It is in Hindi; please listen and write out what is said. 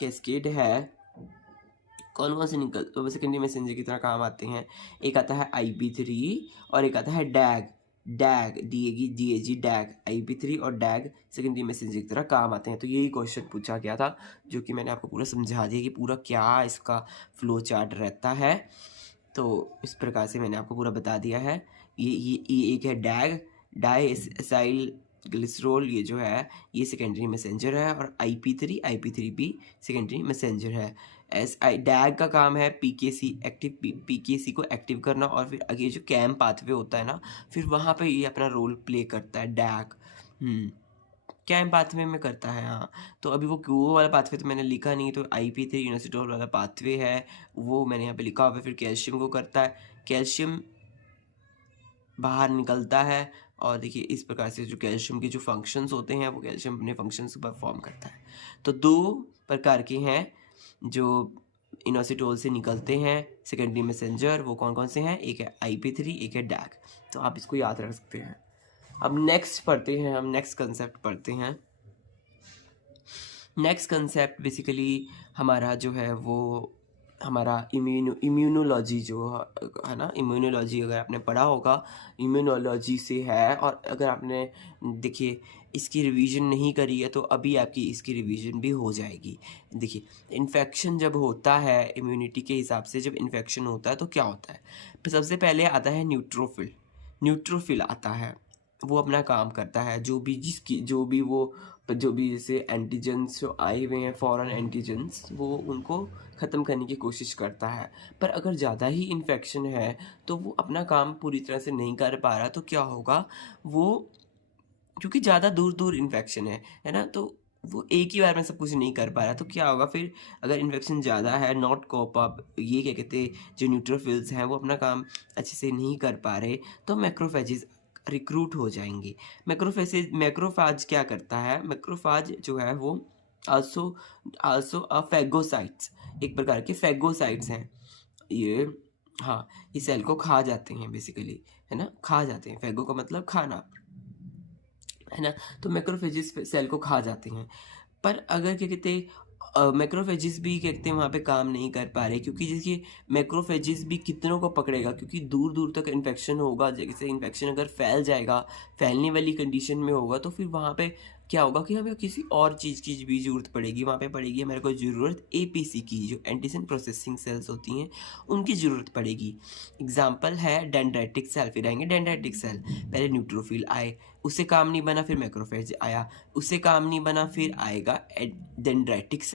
कैस्केड है, कौन कौन से निकल सेकेंडरी मैसेंजर की तरह काम आते हैं? एक आता है IP3 और एक आता है डैग। डैग DAG IP3 और डैग सेकेंडरी मैसेंजर की तरह काम आते हैं। तो यही क्वेश्चन पूछा गया था, जो कि मैंने आपको पूरा समझा दिया कि पूरा क्या इसका फ्लो चार्ट रहता है। तो इस प्रकार से मैंने आपको पूरा बता दिया है। ये एक है डैग, डाई एसाइल ग्लिसरॉल, ये जो है ये सेकेंडरी मैसेंजर है, और IP3 भी सेकेंडरी मैसेंजर है। डैग का काम है PKC को एक्टिव करना, और फिर आगे जो कैम पाथवे होता है ना, फिर वहाँ पे ये अपना रोल प्ले करता है डैग। कैम पाथवे में करता है, हाँ। तो अभी वो वाला पाथवे तो मैंने लिखा नहीं, तो IP3 इनोसिटोल वाला पाथवे है, वो मैंने यहाँ पे लिखा हुआ है। फिर कैल्शियम को करता है, कैल्शियम बाहर निकलता है, और देखिए इस प्रकार से जो कैल्शियम के जो फंक्शंस होते हैं, वो कैल्शियम अपने फंक्शंस को परफॉर्म करता है। तो 2 प्रकार के हैं जो इनोसिटोल से निकलते हैं सेकेंडरी मैसेंजर, वो कौन कौन से हैं? एक है IP3, एक है डैग। तो आप इसको याद रख सकते हैं। अब नेक्स्ट पढ़ते हैं, हम नेक्स्ट कंसेप्ट पढ़ते हैं। नेक्स्ट कंसेप्ट बेसिकली हमारा जो है वो हमारा इम्यूनोलॉजी जो है ना, इम्यूनोलॉजी अगर आपने पढ़ा होगा, इम्यूनोलॉजी से है। और अगर आपने देखिए इसकी रिवीजन नहीं करी है, तो अभी आपकी इसकी रिवीजन भी हो जाएगी। देखिए इन्फेक्शन जब होता है, इम्यूनिटी के हिसाब से जब इन्फेक्शन होता है तो क्या होता है? तो सबसे पहले आता है न्यूट्रोफिल। न्यूट्रोफिल आता है, वो अपना काम करता है, जो भी जैसे एंटीजेंस जो आए हुए हैं, फॉरेन एंटीजेंस, वो उनको ख़त्म करने की कोशिश करता है। पर अगर ज़्यादा ही इन्फेक्शन है, तो वो अपना काम पूरी तरह से नहीं कर पा रहा, तो क्या होगा? वो क्योंकि ज़्यादा दूर इन्फेक्शन है ना, तो वो एक ही बार में सब कुछ नहीं कर पा रहा, तो क्या होगा फिर? अगर इन्फेक्शन ज़्यादा है, नॉट कोप अप, ये क्या कहते हैं, जो न्यूट्रोफिल्स हैं वो अपना काम अच्छे से नहीं कर पा रहे, तो मैक्रोफेजेस रिक्रूट हो जाएंगे। मैक्रोफाज क्या करता है? मैक्रोफाज जो है वो आल्सो आल्सो फैगोसाइट्स, एक प्रकार के फैगोसाइट्स हैं ये। हाँ, ये सेल को खा जाते हैं बेसिकली, है ना, खा जाते हैं। फैगो का मतलब खाना, है ना। तो मैक्रोफेजेस सेल को खा जाते हैं। पर अगर क्या कहते हैं, मैक्रोफेजेस भी क्या कहते हैं वहाँ पे काम नहीं कर पा रहे, क्योंकि देखिए मैक्रोफेजेस भी कितनों को पकड़ेगा, क्योंकि दूर दूर तक इन्फेक्शन होगा। जैसे इन्फेक्शन अगर फैल जाएगा, फैलने वाली कंडीशन में होगा, तो फिर वहाँ पे क्या होगा कि हमें किसी और चीज़ की भी ज़रूरत पड़ेगी। वहाँ पे पड़ेगी हमारे को ज़रूरत APC की, जो एंटीजन प्रोसेसिंग सेल्स होती हैं, उनकी ज़रूरत पड़ेगी। एग्जाम्पल है डेंड्राइटिक सेल। फिर आएंगे डेंड्राइटिक सेल, पहले न्यूट्रोफिल आए, उससे काम नहीं बना, फिर मैक्रोफेज आया, उससे काम नहीं बना, फिर आएगा डेंड्राइटिक